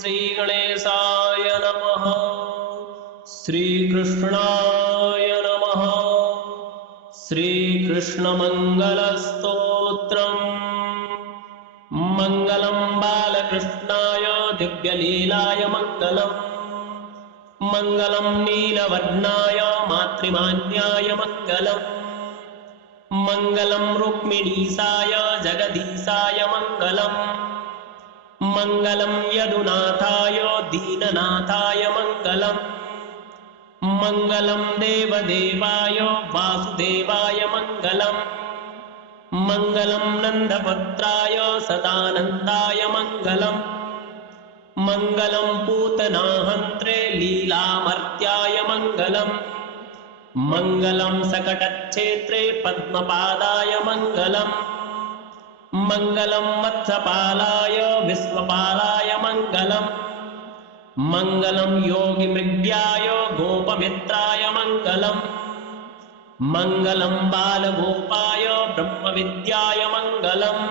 श्रीगणेशाय नमः। श्रीकृष्णाय नमः। श्रीकृष्णमङ्गलस्तोत्रम्। मङ्गलं बालकृष्णाय दिव्यलीलाय मङ्गलम्। मङ्गलं नीलवर्णाय मातृमान्याय मङ्गलम्। मङ्गलं रुक्मिणीसाय जगदीशाय मङ्गलम्। मङ्गलं यदुनाथाय दीननाथाय मङ्गलम्। मङ्गलं देवदेवाय वासुदेवाय मङ्गलम्। मङ्गलं नन्दपुत्राय सदानन्दाय मङ्गलम्। मङ्गलं पूतनाहन्त्रे लीलामर्त्याय मङ्गलम्। मङ्गलं सकटच्छेत्रे पद्मपादाय मङ्गलम्। मङ्गलं वत्सपालाय विश्वपालाय मङ्गलम्। मङ्गलं योगिमृग्याय गोपमित्राय मङ्गलम्। मङ्गलं बालगोपाय ब्रह्मविद्याय मङ्गलम्।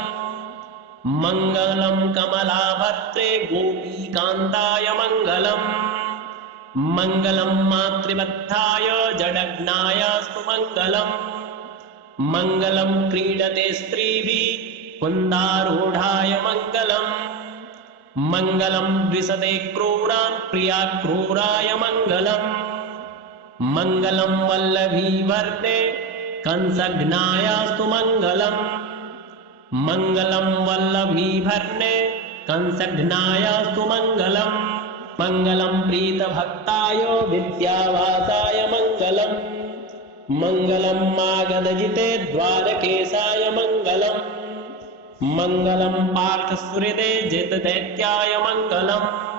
मङ्गलं कमलाभर्त्रे गोपीकान्ताय मङ्गलम्। मङ्गलं मातृबद्धाय जडघ्नायास्तु मङ्गलम्। मङ्गलं क्रीडते स्त्रीभिः कुन्दारूढाय मङ्गलम्। मङ्गलं द्विषते क्रूरान् प्रियाक्रूराय मङ्गलम्। मङ्गलं वल्लभीवर्णे कंसघ्नायास्तु मङ्गलम्। मङ्गलं वल्लभीवर्णे कंसघ्नायास्तु मङ्गलम्। मङ्गलं प्रीतभक्ताय विद्यावासाय मङ्गलम्। मङ्गलं मागधजिते द्वारकेशाय मङ्गलम्। मङ्गलं पार्थसुहृदे जितदैत्याय मङ्गलम्।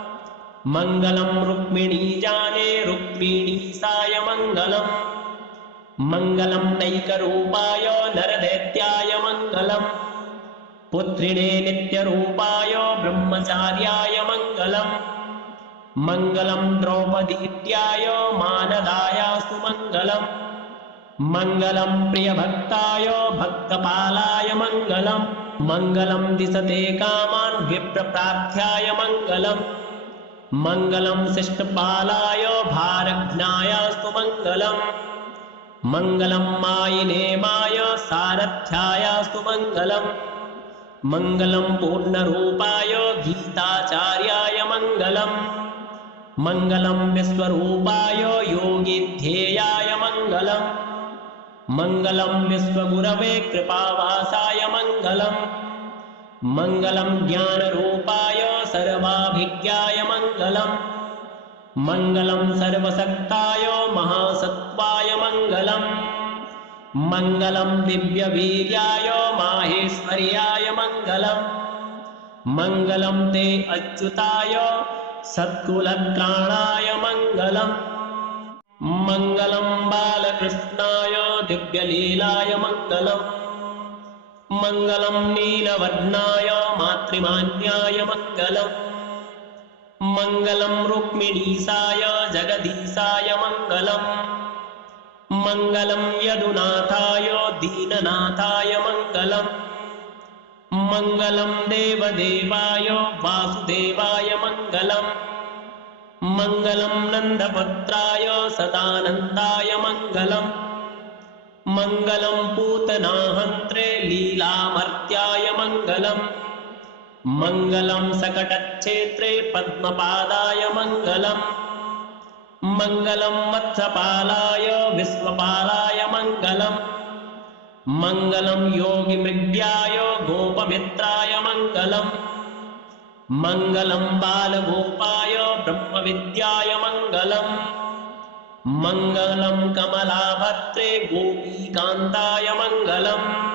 मङ्गलं रुक्मिणीजाने रुक्मिणीसाय मङ्गलम्। मङ्गलं नैकरूपाय नरदैत्याय मङ्गलम्। पुत्रिणे नित्यरूपाय ब्रह्मचार्याय मङ्गलम्। मङ्गलं द्रौपदीत्याय मानदायास्तु मङ्गलम्। मङ्गलं प्रियभक्ताय भक्तपालाय मङ्गलम्। मङ्गलं दिशते कामान् विप्रप्रार्थ्याय मङ्गलम्। मङ्गलं शिष्टपालाय भारघ्नायास्तु मङ्गलम्। मङ्गलं मायिनेमाय सारथ्यायास्तु मङ्गलम्। मङ्गलं पूर्णरूपाय गीताचार्याय मङ्गलम्। मङ्गलं विश्वरूपाय योगिध्येयाय मङ्गलम्। मङ्गलं विश्वगुरवे कृपावासाय मङ्गलम्। मङ्गलं ज्ञानरूपाय सर्वाभिज्ञाय मङ्गलम्। मङ्गलं सर्वशक्ताय महासत्त्वाय मङ्गलम्। मङ्गलं दिव्यवीर्याय माहेश्वर्याय मङ्गलम्। मङ्गलं ते अच्युताय सत्कुलत्राणाय मङ्गलम्। मङ्गलं बालकृष्णाय दिव्यलीलाय मङ्गलम्। मङ्गलं नीलवर्णाय मातृमान्याय मङ्गलम्। मङ्गलं रुक्मिणीसाय जगदीशाय मङ्गलम्। मङ्गलं यदुनाथाय दीननाथाय मङ्गलम्। मङ्गलं देवदेवाय वासुदेवाय मङ्गलम्। मङ्गलं नन्दपुत्राय सदानन्दाय मङ्गलम्। मङ्गलं पूतनाहन्त्रे लीलामर्त्याय मङ्गलम्। मङ्गलं सकटच्छेत्रे पद्मपादाय मङ्गलम्। मङ्गलं वत्सपालाय विश्वपालाय मङ्गलम्। मङ्गलं योगिमृग्याय गोपमित्राय मङ्गलम्। मङ्गलं बालगोपाय ब्रह्मविद्याय मङ्गलम्। मङ्गलं कमलाभर्त्रे गोपीकान्ताय मङ्गलम्।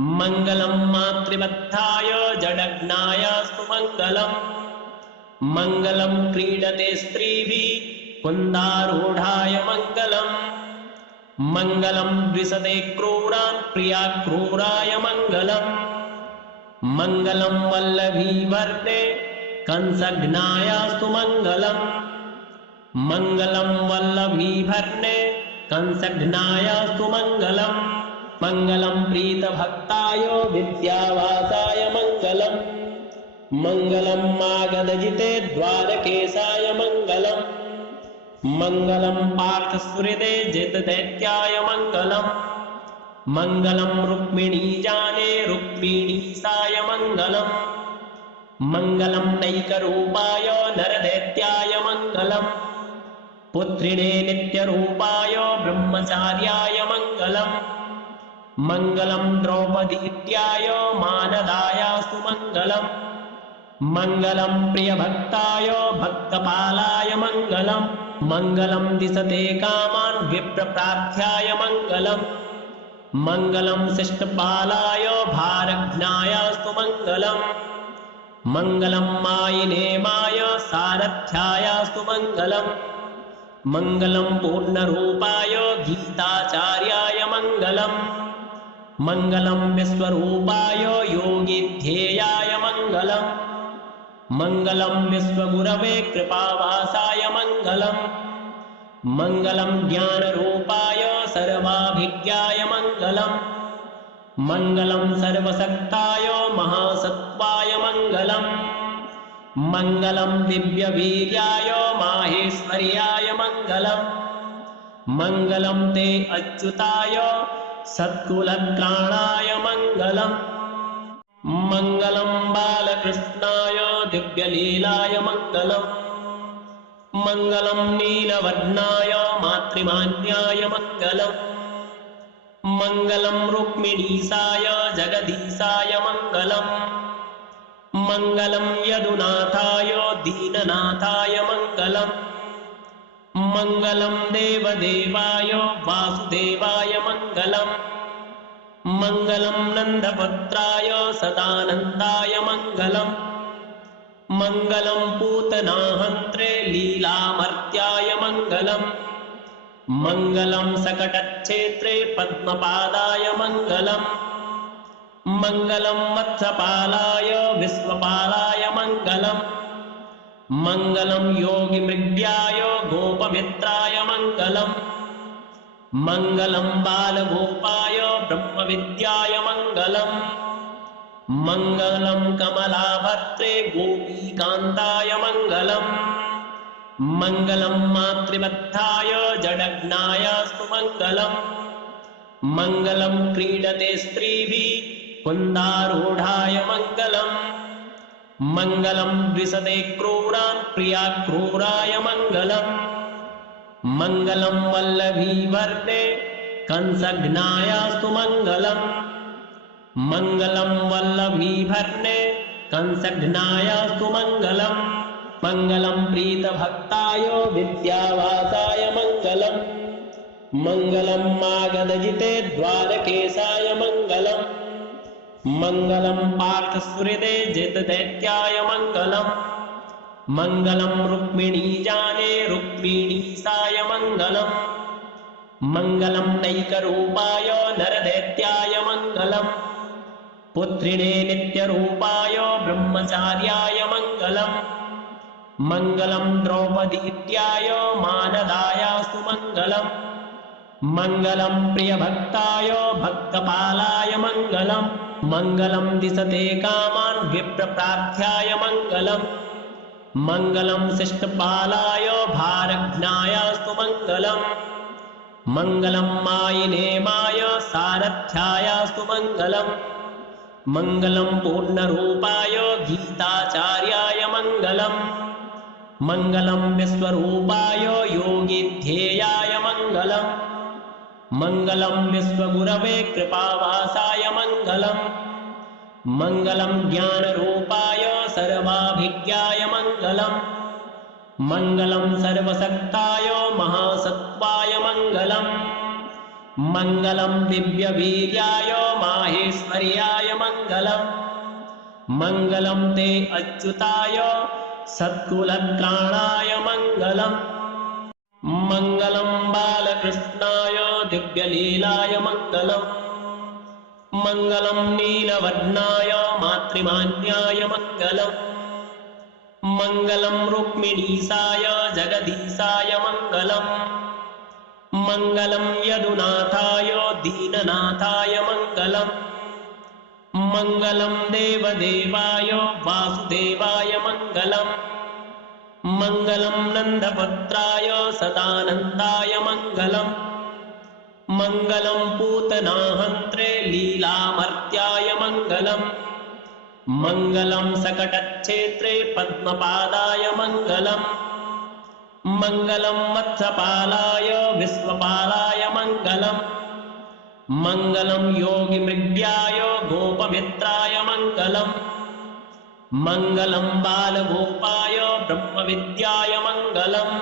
मङ्गलं मातृबद्धाय जडघ्नायास्तु मङ्गलम्। मङ्गलं क्रीडते स्त्रीभिः कुन्दारूढाय मङ्गलम्। मङ्गलं द्विषते क्रूरान् प्रियाक्रूराय मङ्गलम्। मङ्गलं वल्लभीवर्णे कंसघ्नायास्तु मङ्गलम्। मङ्गलं वल्लभीवर्णे कंसघ्नायास्तु मङ्गलम्। मङ्गलं प्रीतभक्ताय विद्यावासाय मङ्गलम्। मङ्गलं मागधजिते द्वारकेशाय मङ्गलम् मङ्गलं पार्थसूरिते जितदैत्याय मङ्गलम् मङ्गलं रुक्मिणीजाने रुक्मिणीसाय मङ्गलम् मङ्गलं नैकरूपाय नरदैत्याय मङ्गलम् पुत्रिणे नित्यरूपाय ब्रह्मचार्याय मङ्गलम् मङ्गलं द्रौपदीत्याय मानदायास्तु मङ्गलम् मङ्गलं प्रियभक्ताय भक्तपालाय मङ्गलम् मङ्गलं दिशते कामान् विप्रप्रार्थ्याय मङ्गलम् मङ्गलं शिष्टपालाय भारघ्नायास्तु मङ्गलम् मङ्गलं मायिनेमाय सारथ्यायास्तु मङ्गलम् मङ्गलं पूर्णरूपाय गीताचार्याय मङ्गलम् मङ्गलं विश्वरूपाय योगिध्येयाय मङ्गलम् मङ्गलं विश्वगुरवे कृपावासाय मङ्गलम् मङ्गलं ज्ञानरूपाय सर्वाभिज्ञाय मङ्गलम् मङ्गलं सर्वशक्ताय महासत्त्वाय मङ्गलम् मङ्गलं दिव्यवीर्याय माहेश्वर्याय मङ्गलम् मङ्गलं ते अच्युताय सत्कुलत्राणाय मङ्गलम् मङ्गलं बालकृष्णाय दिव्यलीलाय मङ्गलम् मङ्गलं नीलवर्णाय मातृमान्याय मङ्गलम् मङ्गलं रुक्मिणीसाय जगदीशाय मङ्गलम् मङ्गलं यदुनाथाय दीननाथाय मङ्गलम् मङ्गलं देवदेवाय वासुदेवाय मङ्गलम् मङ्गलं नन्दपुत्राय सदानन्दाय मङ्गलम् मङ्गलं पूतनाहन्त्रे लीलामर्त्याय मङ्गलम् मङ्गलं सकटच्छेत्रे पद्मपादाय मङ्गलम् मङ्गलं वत्सपालाय विश्वपालाय मङ्गलम् मङ्गलं योगिमृग्याय गोपमित्राय मङ्गलम् मङ्गलं बालगोपाय ब्रह्मविद्याय मङ्गलम् मङ्गलं कमलाभर्त्रे गोपीकान्ताय मङ्गलम् मङ्गलं मातृबद्धाय जडघ्नायास्तु मङ्गलम् मङ्गलं क्रीडते स्त्रीभिः कुन्दारूढाय मङ्गलम् मङ्गलं द्विषते क्रूरान् प्रियाक्रूराय मङ्गलम् मङ्गलं वल्लभीवर्णे कंसघ्नायास्तु मङ्गलम् मङ्गलं वल्लभीवर्णे कंसघ्नायास्तु मङ्गलम् मङ्गलं प्रीतभक्ताय विद्यावासाय मङ्गलम् मङ्गलं मागधजिते द्वारकेशाय मङ्गलम् मङ्गलं पार्थसूरिते जितदैत्याय मङ्गलम् मङ्गलं रुक्मिणीजाने रुक्मिणीसाय मङ्गलम् मङ्गलं नैकरूपाय नरदैत्याय मङ्गलम् पुत्रिणे नित्यरूपाय ब्रह्मचार्याय मङ्गलम् मङ्गलं द्रौपदीत्याय मानदायास्तु मङ्गलम् मङ्गलं प्रियभक्ताय भक्तपालाय मङ्गलम् मङ्गलं दिशते कामान् विप्रप्रार्थ्याय मङ्गलम् मङ्गलं शिष्टपालाय भारघ्नायास्तु मङ्गलम् मङ्गलं मायिनेमाय सारथ्यायास्तु मङ्गलम् मङ्गलं पूर्णरूपाय गीताचार्याय मङ्गलम् मङ्गलं विश्वरूपाय योगिध्येयाय मङ्गलम् मङ्गलं विश्वगुरवे कृपावासाय मङ्गलम् मङ्गलं ज्ञानरूपाय सर्वाभिज्ञाय मङ्गलम् मङ्गलं सर्वशक्ताय महासत्त्वाय मङ्गलम् मङ्गलं दिव्यवीर्याय माहेश्वर्याय मङ्गलम् मङ्गलं ते अच्युताय सत्कुलत्राणाय मङ्गलम् मङ्गलं बालकृष्णाय दिव्यलीलाय मङ्गलम् मङ्गलं नीलवर्णाय मातृमान्याय मङ्गलम् मङ्गलं रुक्मिणीसाय जगदीशाय मङ्गलम् मङ्गलं यदुनाथाय दीननाथाय मङ्गलम् मङ्गलं देवदेवाय वासुदेवाय मङ्गलम् मङ्गलं नन्दपुत्राय सदानन्दाय मङ्गलम् मङ्गलं पूतनाहन्त्रे लीलामर्त्याय मङ्गलम् मङ्गलं सकटच्छेत्रे पद्मपादाय मङ्गलम् मङ्गलं वत्सपालाय विश्वपालाय मङ्गलम् मङ्गलं योगिमृग्याय गोपमित्राय मङ्गलम् मङ्गलं बालगोपाय ब्रह्मविद्याय मङ्गलम्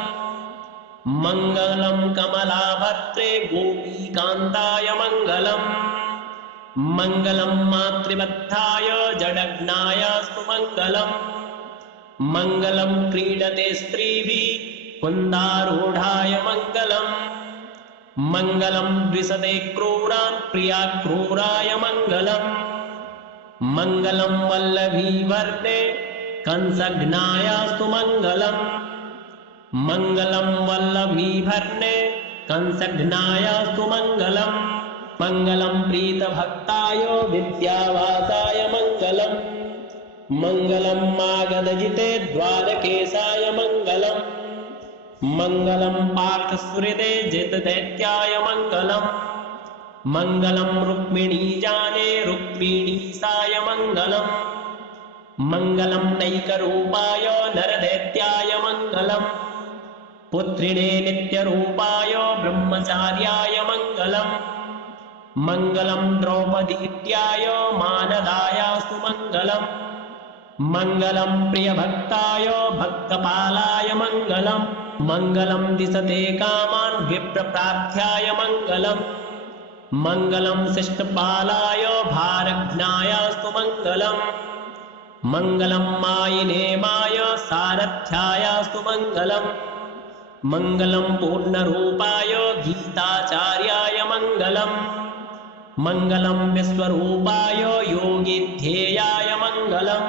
मङ्गलं कमलाभर्त्रे गोपीकान्ताय मङ्गलम् मङ्गलं मातृबद्धाय जडघ्नायास्तु मङ्गलम् मङ्गलं क्रीडते स्त्रीभिः कुन्दारूढाय मङ्गलम् मङ्गलं द्विषते क्रूरान् प्रियाक्रूराय मङ्गलम् मङ्गलं वल्लभीवर्णे कंसघ्नायास्तु मङ्गलम् मङ्गलं वल्लभीवर्णे कंसघ्नायास्तु मङ्गलम् मङ्गलं प्रीतभक्ताय विद्यावासाय मङ्गलम् मङ्गलं मागधजिते द्वारकेशाय मङ्गलम् मङ्गलं पार्थसुहृदे जितदैत्याय मङ्गलम् मङ्गलं रुक्मिणीजाने रुक्मिणीसाय मङ्गलम् मङ्गलं नैकरूपाय नरदैत्याय मङ्गलम् पुत्रिणे नित्यरूपाय ब्रह्मचार्याय मङ्गलम् मङ्गलं द्रौपदीत्याय मानदायास्तु मङ्गलम् मङ्गलं प्रियभक्ताय भक्तपालाय मङ्गलम् मङ्गलं दिशते कामान् विप्रप्रार्थ्याय मङ्गलम् मङ्गलं शिष्टपालाय भारघ्नायास्तु मङ्गलम् मङ्गलं मायिनेमाय सारथ्यायास्तु मङ्गलम् मङ्गलं पूर्णरूपाय गीताचार्याय मङ्गलम् मङ्गलं विश्वरूपाय योगिध्येयाय मङ्गलम्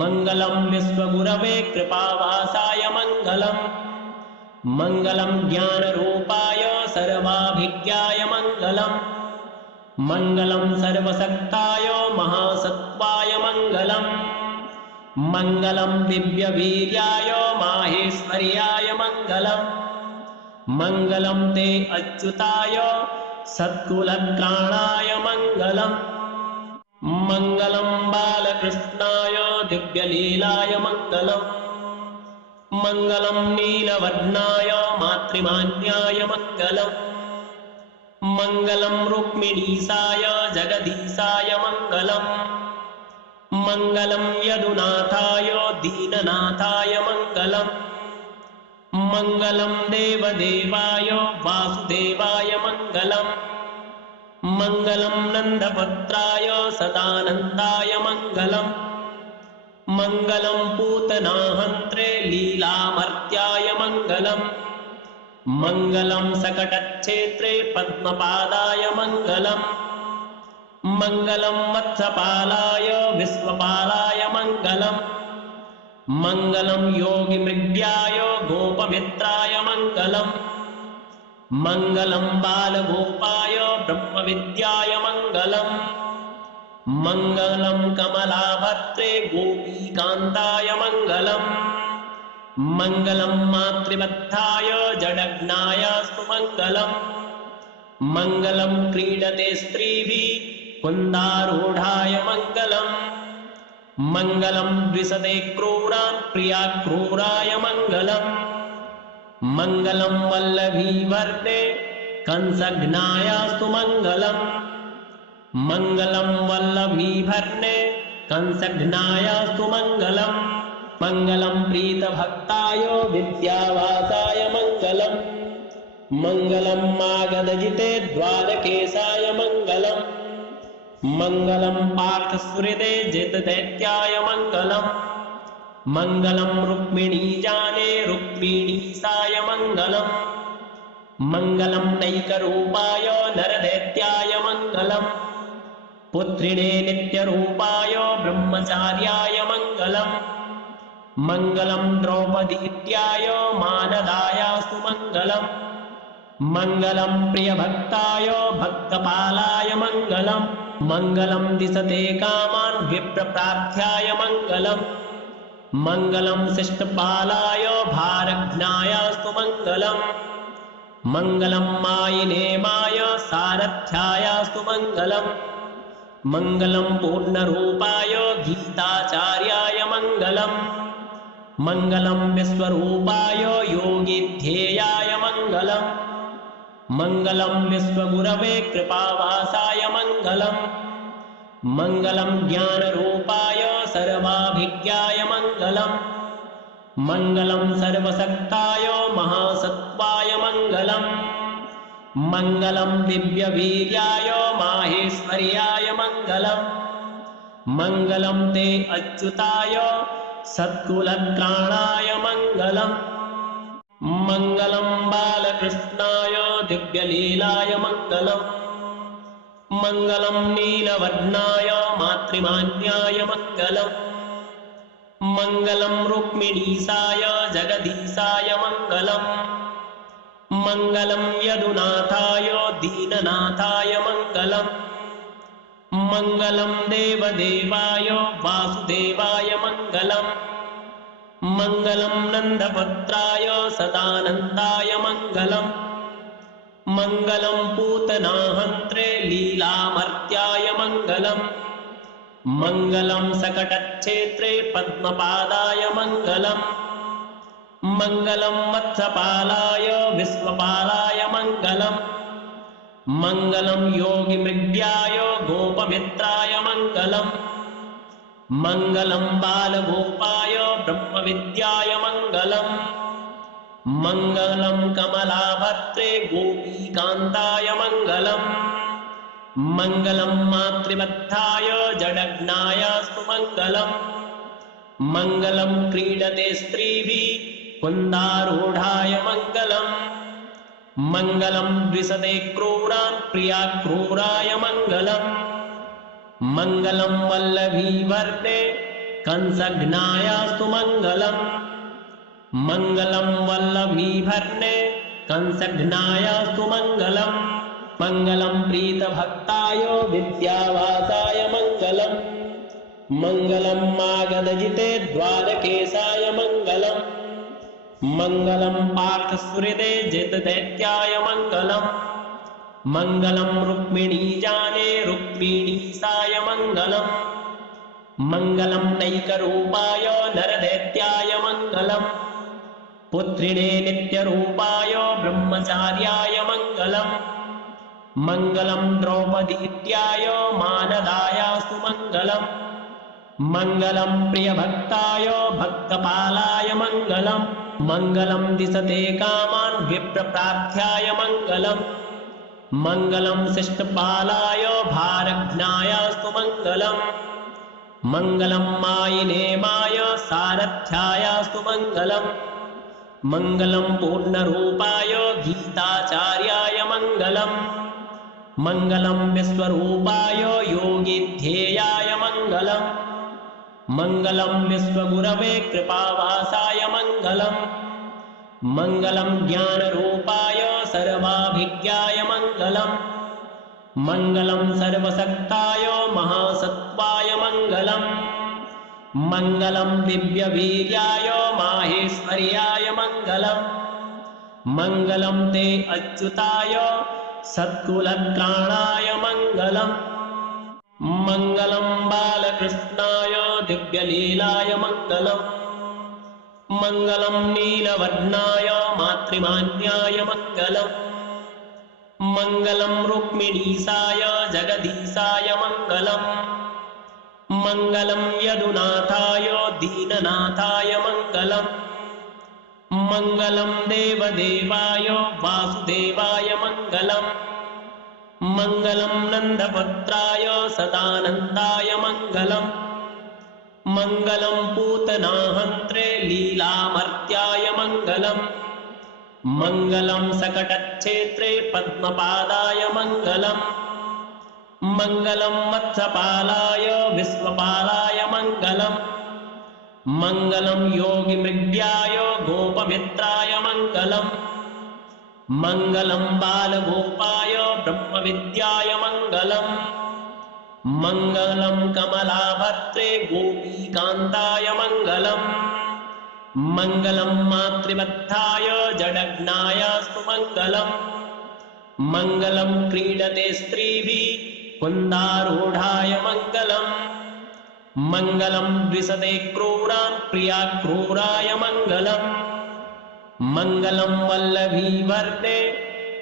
मङ्गलं विश्वगुरवे कृपावासाय मङ्गलम् मङ्गलं ज्ञानरूपाय सर्वाभिज्ञाय मङ्गलम् मङ्गलं सर्वशक्ताय महासत्त्वाय मङ्गलम् मङ्गलं दिव्यवीर्याय माहेश्वर्याय मङ्गलम् मङ्गलं ते अच्युताय सत्कुलत्राणाय मङ्गलम् मङ्गलं बालकृष्णाय दिव्यलीलाय मङ्गलम् मङ्गलं नीलवर्णाय मातृमान्याय मङ्गलम् मङ्गलं रुक्मिणीसाय जगदीशाय मङ्गलम् मङ्गलं यदुनाथाय दीननाथाय मङ्गलम् मङ्गलं देवदेवाय वासुदेवाय मङ्गलम् मङ्गलं नन्दपुत्राय सदानन्दाय मङ्गलम् मङ्गलं पूतनाहन्त्रे लीलामर्त्याय मङ्गलम् मङ्गलं सकटच्छेत्रे पद्मपादाय मङ्गलम् मङ्गलं वत्सपालाय विश्वपालाय मङ्गलम् मङ्गलं योगिमृग्याय गोपमित्राय मङ्गलम् मङ्गलं बालगोपाय ब्रह्मविद्याय मङ्गलम् मङ्गलं कमलाभर्त्रे गोपीकान्ताय मङ्गलम् मङ्गलं मातृबद्धाय जडघ्नायास्तु मङ्गलम् मङ्गलं क्रीडते स्त्रीभिः कुन्दारूढाय मङ्गलम् मङ्गलं द्विषते क्रूरान् प्रियाक्रूराय मङ्गलम् मङ्गलं वल्लभीवर्णे कंसघ्नायास्तु मङ्गलम् मङ्गलं वल्लभीवर्णे कंसघ्नायास्तु मङ्गलम् मङ्गलं प्रीतभक्ताय विद्यावासाय मङ्गलम् मङ्गलं मागधजिते द्वारकेशाय मङ्गलम् मङ्गलं पार्थसुहृदे जितदैत्याय मङ्गलम् मङ्गलं रुक्मिणीजाने रुक्मिणीसाय मङ्गलम् मङ्गलं नैकरूपाय नरदैत्याय मङ्गलम् पुत्रिणे नित्यरूपाय ब्रह्मचार्याय मङ्गलम् मङ्गलं द्रौपदीत्याय मानदायास्तु मङ्गलम् मङ्गलं प्रियभक्ताय भक्तपालाय मङ्गलम् मङ्गलं दिशते कामान् विप्रप्रार्थ्याय मङ्गलम् मङ्गलं शिष्टपालाय भारघ्नायास्तु मङ्गलम् मङ्गलं मायिनेमाय सारथ्यायास्तु मङ्गलम् मङ्गलं पूर्णरूपाय गीताचार्याय मङ्गलम् मङ्गलं विश्वरूपाय योगिध्येयाय मङ्गलम् मङ्गलं विश्वगुरवे कृपावासाय मङ्गलम् मङ्गलं ज्ञानरूपाय सर्वाभिज्ञाय मङ्गलम् मङ्गलं सर्वशक्ताय महासत्त्वाय मङ्गलम् मङ्गलं दिव्यवीर्याय माहेश्वर्याय मङ्गलम् मङ्गलं ते अच्युताय सत्कुलत्राणाय मङ्गलम् मङ्गलं बालकृष्णाय दिव्यलीलाय मङ्गलम् मङ्गलं नीलवर्णाय मातृमान्याय मङ्गलम् मङ्गलं रुक्मिणीसाय जगदीशाय मङ्गलम् मङ्गलं यदुनाथाय दीननाथाय मङ्गलम् मङ्गलं देवदेवाय वासुदेवाय मङ्गलम् मङ्गलं नन्दपुत्राय सदानन्दाय मङ्गलम् मङ्गलं पूतनाहन्त्रे लीलामर्त्याय मङ्गलम् मङ्गलं सकटच्छेत्रे पद्मपादाय मङ्गलम् मङ्गलं वत्सपालाय विश्वपालाय मङ्गलम् मङ्गलं योगिमृग्याय गोपमित्राय मङ्गलम् मङ्गलं बालगोपाय ब्रह्मविद्याय मङ्गलम् मङ्गलं कमलाभर्त्रे गोपीकान्ताय मङ्गलम् मङ्गलं मातृबद्धाय जडघ्नायास्तु मङ्गलम् मङ्गलं क्रीडते स्त्रीभिः कुन्दारूढाय मङ्गलम् मङ्गलं द्विषते क्रूरान् प्रियाक्रूराय मङ्गलम् मङ्गलं वल्लभीवर्णे कंसघ्नायास्तु मङ्गलम् मङ्गलं वल्लभीवर्णे कंसघ्नायास्तु मङ्गलम् मङ्गलं प्रीतभक्ताय विद्यावासाय मङ्गलम् मङ्गलं मागधजिते द्वारकेशाय मङ्गलम् मङ्गलं पार्थसुहृदे जितदैत्याय मङ्गलम् मङ्गलं रुक्मिणीजाने रुक्मिणीसाय मङ्गलम् मङ्गलं नैकरूपाय नरदैत्याय मङ्गलम् पुत्रिणे नित्यरूपाय ब्रह्मचार्याय मङ्गलम् मङ्गलं द्रौपदीत्याय मानदायास्तु मङ्गलम् मङ्गलं प्रियभक्ताय भक्तपालाय मङ्गलम् मङ्गलं दिशते कामान् विप्रप्रार्थ्याय मङ्गलम् मङ्गलं शिष्टपालाय भारघ्नायास्तु मङ्गलम् मङ्गलं मायिनेमाय सारथ्यायास्तु मङ्गलम् मङ्गलं पूर्णरूपाय गीताचार्याय मङ्गलम् मङ्गलं विश्वरूपाय योगिध्येयाय मङ्गलम् मङ्गलं विश्वगुरवे कृपावासाय मङ्गलम् मङ्गलं ज्ञानरूपाय सर्वाभिज्ञाय मङ्गलम् मङ्गलं सर्वशक्ताय महासत्त्वाय मङ्गलम् मङ्गलं दिव्यवीर्याय माहेश्वर्याय मङ्गलम् मङ्गलं ते अच्युताय सत्कुलत्राणाय मङ्गलम् मङ्गलं बालकृष्णाय दिव्यलीलाय मङ्गलम् मङ्गलं नीलवर्णाय मातृमान्याय मङ्गलम् मङ्गलं रुक्मिणीसाय जगदीशाय मङ्गलम् मङ्गलं यदुनाथाय दीननाथाय मङ्गलम् मङ्गलं देवदेवाय वासुदेवाय मङ्गलम् मङ्गलं नन्दपुत्राय सदानन्दाय मङ्गलम् मङ्गलं पूतनाहन्त्रे लीलामर्त्याय मङ्गलम् मङ्गलं सकटच्छेत्रे पद्मपादाय मङ्गलम् मङ्गलं वत्सपालाय विश्वपालाय मङ्गलम् मङ्गलं योगिमृग्याय गोपमित्राय मङ्गलम् मङ्गलं बालगोपाय ब्रह्मविद्याय मङ्गलम् मङ्गलं कमलाभद्रे गोपीकान्ताय मङ्गलम् मङ्गलं मातृवत्थाय जडघ्नायास्तु मङ्गलम् मङ्गलं क्रीडते स्त्रीभिः कुन्दारूढाय मङ्गलम् मङ्गलं द्विषते क्रूरान् प्रियाक्रूराय मङ्गलम् मङ्गलं वल्लभीवर्णे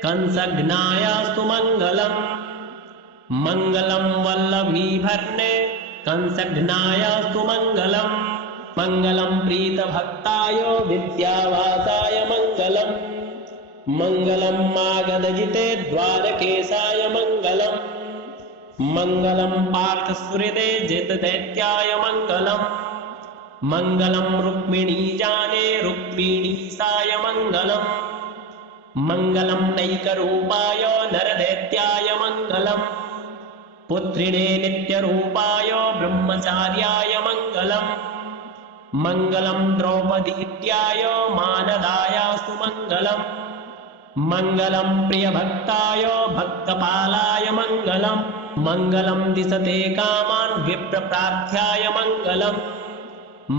कंसघ्नायास्तु मङ्गलम् मङ्गलं वल्लभीवर्णे कंसघ्नायास्तु मङ्गलम् मङ्गलं प्रीतभक्ताय विद्यावासाय मङ्गलम् मङ्गलं मागधजिते द्वारकेशाय मङ्गलम् मङ्गलं पार्थसुहृदे जितदैत्याय मङ्गलम् मङ्गलं रुक्मिणीजाने रुक्मिणीसाय मङ्गलम् मङ्गलं नैकरूपाय नरदैत्याय मङ्गलम् पुत्रिणे नित्यरूपाय ब्रह्मचार्याय मङ्गलम् मङ्गलं द्रौपदीत्याय मानदायास्तु मङ्गलम् मङ्गलं प्रियभक्ताय भक्तपालाय मङ्गलम् मङ्गलं दिशते कामान् विप्रप्रार्थ्याय मङ्गलम्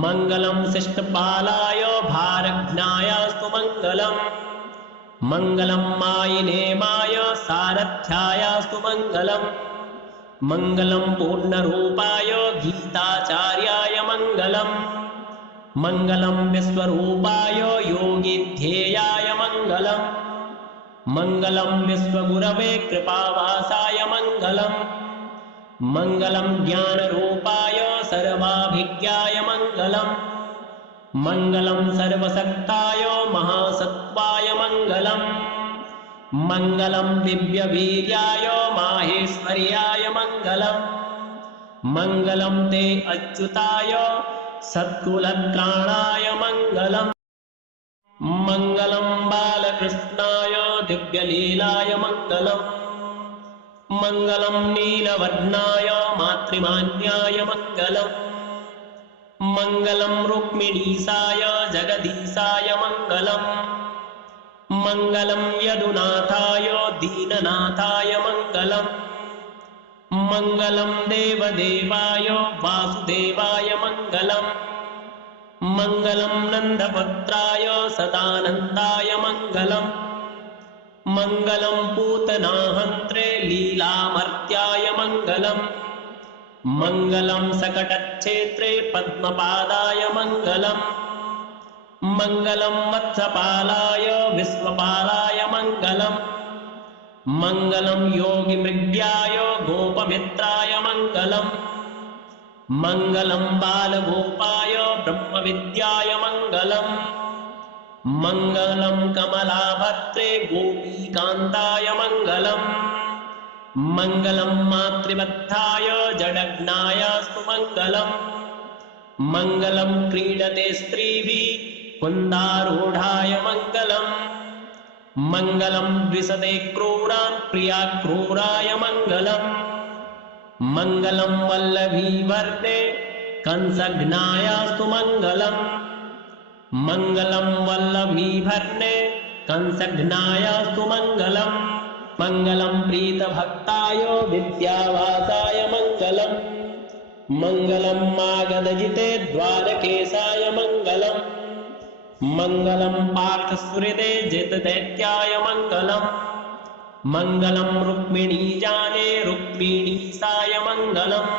मङ्गलं शिष्टपालाय भारघ्नायास्तु मङ्गलम् मङ्गलं मायिनेमाय सारथ्यायास्तु मङ्गलम् मङ्गलं पूर्णरूपाय गीताचार्याय मङ्गलम् मङ्गलं विश्वरूपाय योगिध्येयाय मङ्गलम् मङ्गलं विश्वगुरवे कृपावासाय मङ्गलम् मङ्गलं ज्ञानरूपाय सर्वाभिज्ञाय मङ्गलम् मङ्गलं सर्वशक्ताय महासत्त्वाय मङ्गलम् मङ्गलं दिव्यवीर्याय माहेश्वर्याय मङ्गलम् मङ्गलं ते अच्युताय सत्कुलत्राणाय मङ्गलम् मङ्गलं बालकृष्णाय दिव्यलीलाय मङ्गलम् मङ्गलं नीलवर्णाय मातृमान्याय मङ्गलम् मङ्गलं रुक्मिणीसाय जगदीशाय मङ्गलम् मङ्गलं यदुनाथाय दीननाथाय मङ्गलम् मङ्गलं देवदेवाय वासुदेवाय मङ्गलम् मङ्गलं नन्दपुत्राय सदानन्दाय मङ्गलम् मङ्गलं पूतनाहन्त्रे लीलामर्त्याय मङ्गलम् मङ्गलं सकटच्छेत्रे पद्मपादाय मङ्गलम् मङ्गलं वत्सपालाय विश्वपालाय मङ्गलम् मङ्गलं योगिमृग्याय गोपमित्राय मङ्गलम् मङ्गलं बालगोपाय ब्रह्मविद्याय मङ्गलम् मङ्गलं कमलाभद्रे गोपीकान्ताय मङ्गलम् मङ्गलं मातृवत्थाय जडघ्नायास्तु मङ्गलम् मङ्गलं क्रीडते स्त्रीभिः कुन्दारूढाय मङ्गलम् मङ्गलं द्विषते क्रूरान् प्रियाक्रूराय मङ्गलम् मङ्गलं वल्लभीवर्णे कंसघ्नायास्तु मङ्गलम् मङ्गलं वल्लभीवर्णे कंसघ्नायास्तु मङ्गलम् मङ्गलं प्रीतभक्ताय विद्यावासाय मङ्गलम् मङ्गलं मागधजिते द्वारकेशाय मङ्गलम् मङ्गलं पार्थसुहृदे जितदैत्याय मङ्गलम् मङ्गलं रुक्मिणीजाने रुक्मिणीसाय मङ्गलम्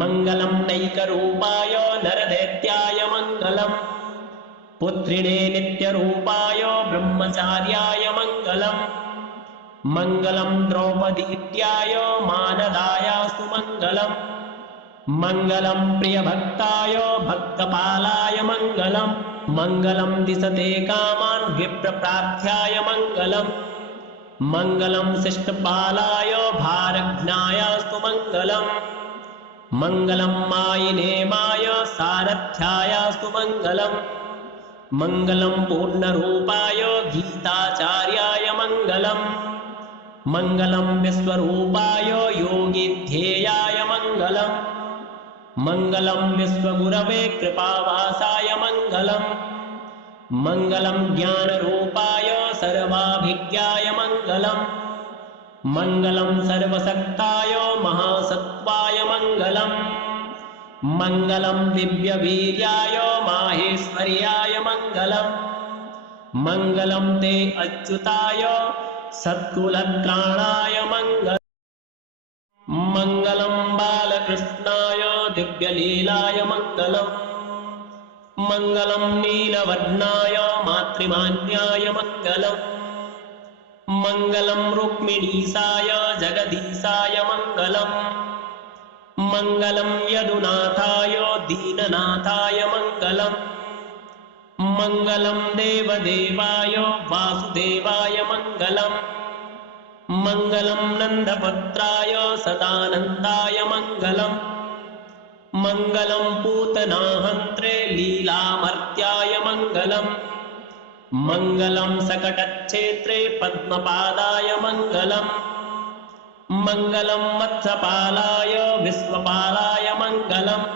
मङ्गलं नैकरूपाय नरदैत्याय मङ्गलम् पुत्रिणे नित्यरूपाय ब्रह्मचार्याय मङ्गलम् मङ्गलं द्रौपदीत्याय मानदायास्तु मङ्गलम् मङ्गलं प्रियभक्ताय भक्तपालाय मङ्गलम् मङ्गलं दिशते कामान् विप्रप्रार्थ्याय मङ्गलम् मङ्गलं शिष्टपालाय भारघ्नायास्तु मङ्गलम् मङ्गलं मायिनेमाय सारथ्यायास्तु मङ्गलम् मङ्गलं पूर्णरूपाय गीताचार्याय मङ्गलम् मङ्गलं विश्वरूपाय योगिध्येयाय मङ्गलम् मङ्गलं विश्वगुरवे कृपावासाय मङ्गलम् मङ्गलं ज्ञानरूपाय सर्वाभिज्ञाय मङ्गलम् मङ्गलं सर्वशक्ताय महासत्त्वाय मङ्गलम् मङ्गलं दिव्यवीर्याय माहेश्वर्याय मङ्गलम् मङ्गलं ते अच्युताय सत्कुलत्राणाय मङ्गलम् मङ्गलं बालकृष्णाय दिव्यलीलाय मङ्गलम् मङ्गलं नीलवर्णाय मातृमान्याय मङ्गलम् मङ्गलं रुक्मिणीसाय जगदीशाय मङ्गलम् मङ्गलं यदुनाथाय दीननाथाय मङ्गलम् मङ्गलं देवदेवाय वासुदेवाय मङ्गलम् मङ्गलं नन्दपुत्राय सदानन्दाय मङ्गलम् मङ्गलं पूतनाहन्त्रे लीलामर्त्याय मङ्गलम् मङ्गलं सकटच्छेत्रे पद्मपादाय मङ्गलम् मङ्गलं वत्सपालाय विश्वपालाय मङ्गलम्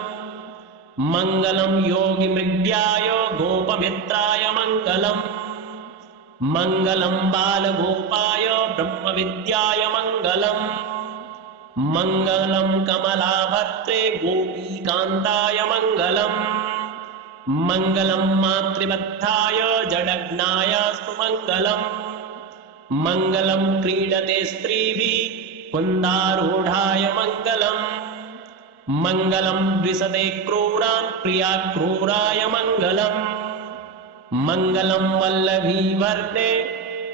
मङ्गलं योगिमृग्याय गोपमित्राय मङ्गलम् मङ्गलं बालगोपाय ब्रह्मविद्याय मङ्गलम् मङ्गलं कमलाभर्त्रे गोपीकान्ताय मङ्गलम् मङ्गलं मातृबद्धाय जडघ्नायास्तु मङ्गलम् मङ्गलं क्रीडते स्त्रीभिः कुन्दारूढाय मङ्गलम् मङ्गलं द्विषते क्रूरान् प्रियाक्रूराय मङ्गलम् मङ्गलं वल्लभीवर्णे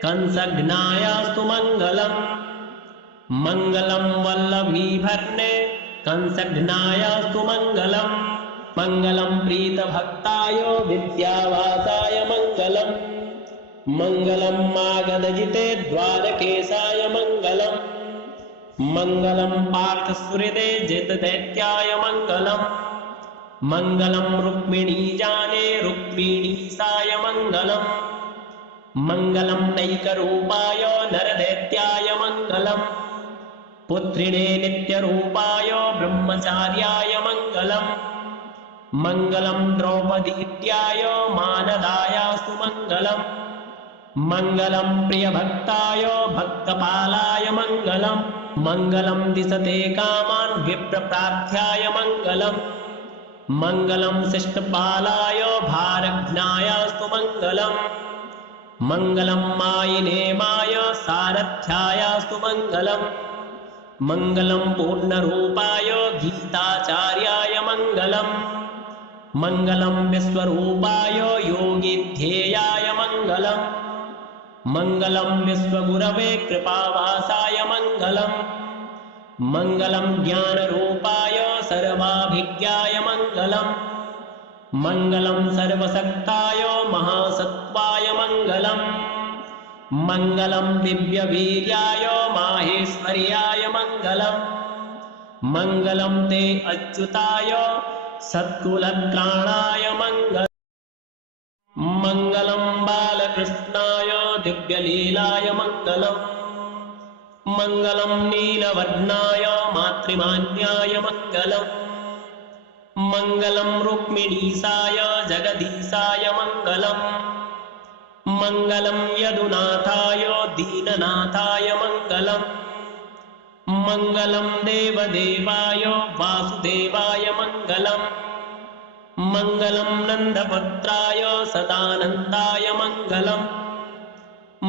कंसघ्नायास्तु मङ्गलम् मङ्गलं वल्लभीवर्णे कंसघ्नायास्तु मङ्गलम् मङ्गलं प्रीतभक्ताय विद्यावासाय मङ्गलम् मङ्गलं मागधजिते द्वारकेशाय मङ्गलम् मङ्गलं पार्थसुहृदे जितदैत्याय मङ्गलम् मङ्गलं रुक्मिणीजाने रुक्मिणीसाय मङ्गलम् मङ्गलं नैकरूपाय नरदैत्याय मङ्गलम् पुत्रिणे नित्यरूपाय ब्रह्मचार्याय मङ्गलम् मङ्गलं द्रौपदीत्याय मानदायास्तु मङ्गलम् मङ्गलं प्रियभक्ताय भक्तपालाय मङ्गलम् मङ्गलं दिशते कामान् विप्रप्रार्थ्याय मङ्गलम् मङ्गलं शिष्टपालाय भारघ्नायास्तु मङ्गलम् मङ्गलं मायिनेमाय सारथ्यायास्तु मङ्गलम् मङ्गलं पूर्णरूपाय गीताचार्याय मङ्गलम् मङ्गलं विश्वरूपाय योगिध्येयाय मङ्गलम् मङ्गलं विश्वगुरवे कृपावासाय मङ्गलम् मङ्गलं ज्ञानरूपाय सर्वाभिज्ञाय मङ्गलम् मङ्गलं सर्वशक्ताय महासत्त्वाय मङ्गलम् मङ्गलं दिव्यवीर्याय माहेश्वर्याय मङ्गलम् मङ्गलं ते अच्युताय सत्कुलत्राणाय मङ्गलम् मङ्गलं बालकृष्णाय दिव्यलीलाय मङ्गलम् मङ्गलं नीलवर्णाय मातृमान्याय मङ्गलम् मङ्गलं रुक्मिणीसाय जगदीशाय मङ्गलम् मङ्गलं यदुनाथाय दीननाथाय मङ्गलम् मङ्गलं देवदेवाय वासुदेवाय मङ्गलम् मङ्गलं नन्दपुत्राय सदानन्दाय मङ्गलम्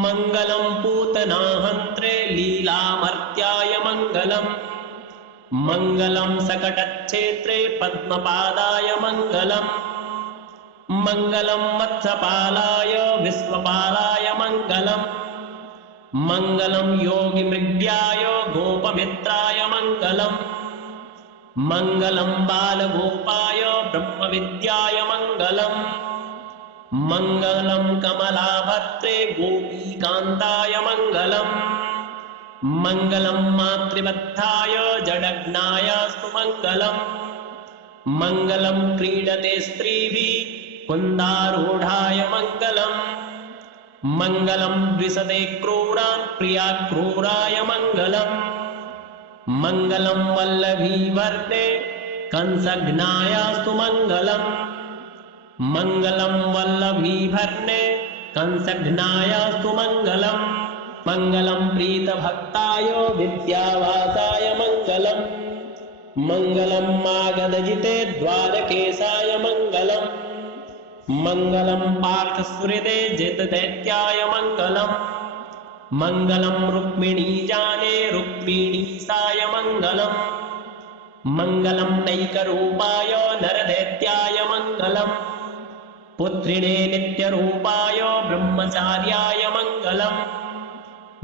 मङ्गलं पूतनाहन्त्रे लीलामर्त्याय मङ्गलम् मङ्गलं सकटच्छेत्रे पद्मपादाय मङ्गलम् मङ्गलं वत्सपालाय विश्वपालाय मङ्गलम् मङ्गलं योगिमृग्याय गोपमित्राय मङ्गलम् मङ्गलं बालगोपाय ब्रह्मविद्याय मङ्गलम् मङ्गलं कमलाभर्त्रे गोपीकान्ताय मङ्गलम् मङ्गलं मातृबद्धाय जडघ्नायास्तु मङ्गलम् मङ्गलं क्रीडते स्त्रीभिः कुन्दारूढाय मङ्गलम् मङ्गलं द्विषते क्रूरान् प्रियाक्रूराय मङ्गलम् मङ्गलं वल्लभीवर्णे कंसघ्नायास्तु मङ्गलम् मङ्गलं वल्लभीवर्णे कंसघ्नायास्तु मङ्गलम् मङ्गलं प्रीतभक्ताय विद्यावासाय मङ्गलम् मङ्गलं मागधजिते द्वारकेशाय मङ्गलम् मङ्गलं पार्थसुहृदे जितदैत्याय मङ्गलम् मङ्गलं रुक्मिणीजाने रुक्मिणीसाय मङ्गलम् मङ्गलं नैकरूपाय नरदैत्याय मङ्गलम् पुत्रिणे नित्यरूपाय ब्रह्मचार्याय मङ्गलम्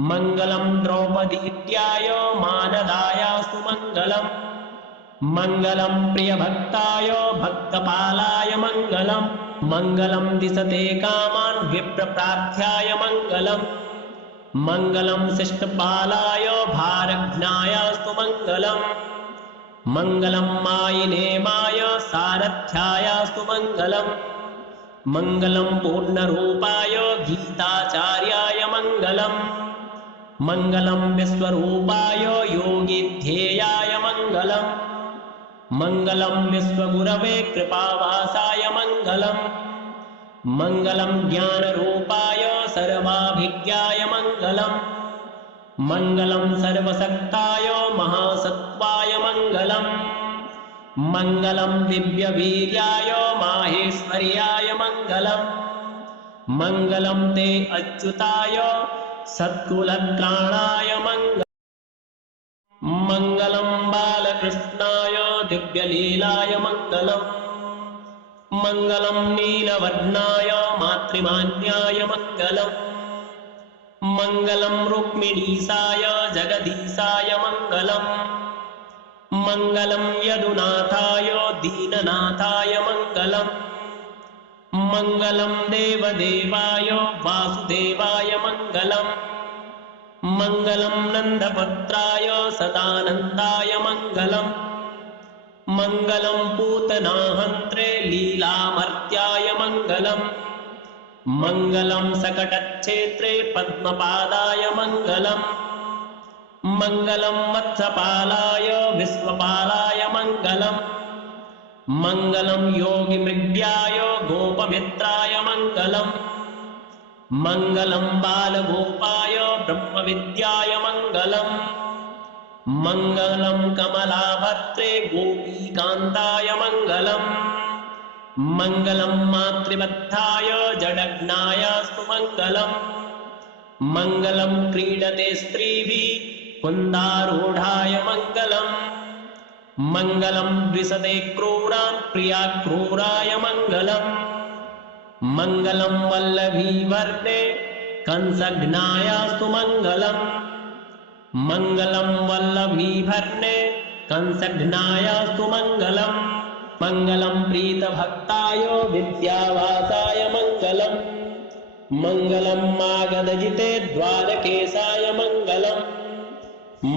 मङ्गलं द्रौपदीत्याय मानदायास्तु मङ्गलम् मङ्गलं प्रियभक्ताय भक्तपालाय मङ्गलम् मङ्गलं दिशते कामान् विप्रप्रार्थ्याय मङ्गलम् मङ्गलं शिष्टपालाय भारज्ञायास्तु मङ्गलम् मङ्गलं मायिनेमाय सारथ्यायास्तु मङ्गलम् मङ्गलं पूर्णरूपाय गीताचार्याय मङ्गलम् मङ्गलं विश्वरूपाय योगिध्येयाय मङ्गलम् मङ्गलं विश्वगुरवे कृपावासाय मङ्गलम् मङ्गलं ज्ञानरूपाय सर्वाभिज्ञाय मङ्गलम् मङ्गलं सर्वशक्ताय महासत्त्वाय मङ्गलम् मङ्गलं दिव्यवीर्याय माहेश्वर्याय मङ्गलम् मङ्गलं ते अच्युताय सत्कुलत्राणाय मङ्गलं बालकृष्णाय दिव्यलीलाय मङ्गलम् मङ्गलं नीलवर्णाय मातृमान्याय मङ्गलम् मङ्गलं रुक्मिणीसाय जगदीशाय मङ्गलम् मङ्गलं यदुनाथाय दीननाथाय मङ्गलम् मङ्गलं देवदेवाय वासुदेवाय मङ्गलम् मङ्गलं नन्दपुत्राय सदानन्दाय मङ्गलम् मङ्गलं पूतनाहन्त्रे लीलामर्त्याय मङ्गलम् मङ्गलं सकटच्छेत्रे पद्मपादाय मङ्गलम् मङ्गलं वत्सपालाय विश्वपालाय मङ्गलम् मङ्गलं योगिमृग्याय गोपमित्राय मङ्गलम् मङ्गलं बालगोपाय ब्रह्मविद्याय मङ्गलम् मङ्गलं कमलाभद्रे गोपीकान्ताय मङ्गलम् मङ्गलं मातृवत्थाय जडघ्नायास्तु मङ्गलम् मङ्गलं क्रीडते स्त्रीभिः कुन्दारूढाय मङ्गलम् मङ्गलं द्विषते क्रूरान् प्रियाक्रूराय मङ्गलम् मङ्गलं वल्लभीवर्णे कंसघ्नायास्तु मङ्गलम् मङ्गलं वल्लभीवर्णे कंसघ्नायास्तु मङ्गलम् मङ्गलं प्रीतभक्ताय विद्यावासाय मङ्गलम् मङ्गलं मागधजिते द्वारकेशाय मङ्गलम्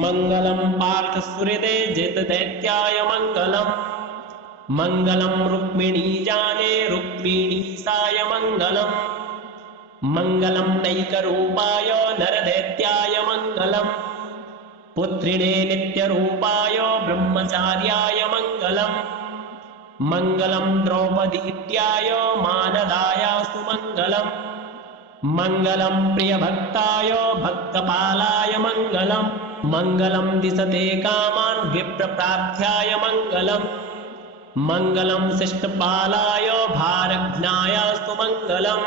मङ्गलं पार्थसुहृदे जितदैत्याय मङ्गलम् मङ्गलं रुक्मिणीजाने रुक्मिणीसाय मङ्गलम् मङ्गलं नैकरूपाय नरदैत्याय मङ्गलम् पुत्रिणे नित्यरूपाय ब्रह्मचार्याय मङ्गलम् मङ्गलं द्रौपदीत्याय मानदायास्तु मङ्गलम् मङ्गलं प्रियभक्ताय भक्तपालाय मङ्गलम् मङ्गलं दिशते कामान् विप्रप्रार्थ्याय मङ्गलम् मङ्गलं शिष्टपालाय भारज्ञायास्तु मङ्गलम्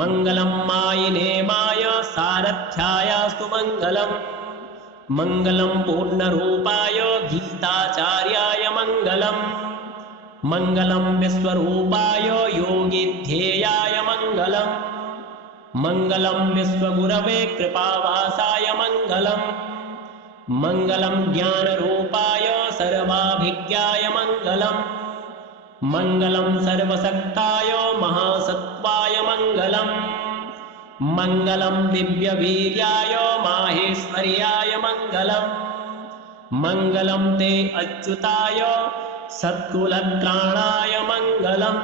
मङ्गलं मायिनेमाय सारथ्यायास्तु मङ्गलम् मङ्गलं पूर्णरूपाय गीताचार्याय मङ्गलम् मङ्गलं विश्वरूपाय योगिध्येयाय मङ्गलम् मङ्गलं विश्वगुरवे कृपावासाय मङ्गलम् मङ्गलं ज्ञानरूपाय सर्वाभिज्ञाय मङ्गलम् मङ्गलं सर्वशक्ताय महासत्त्वाय मङ्गलम् मङ्गलं दिव्यवीर्याय माहेश्वर्याय मङ्गलम् मङ्गलं ते अच्युताय सत्कुलत्राणाय मङ्गलम्।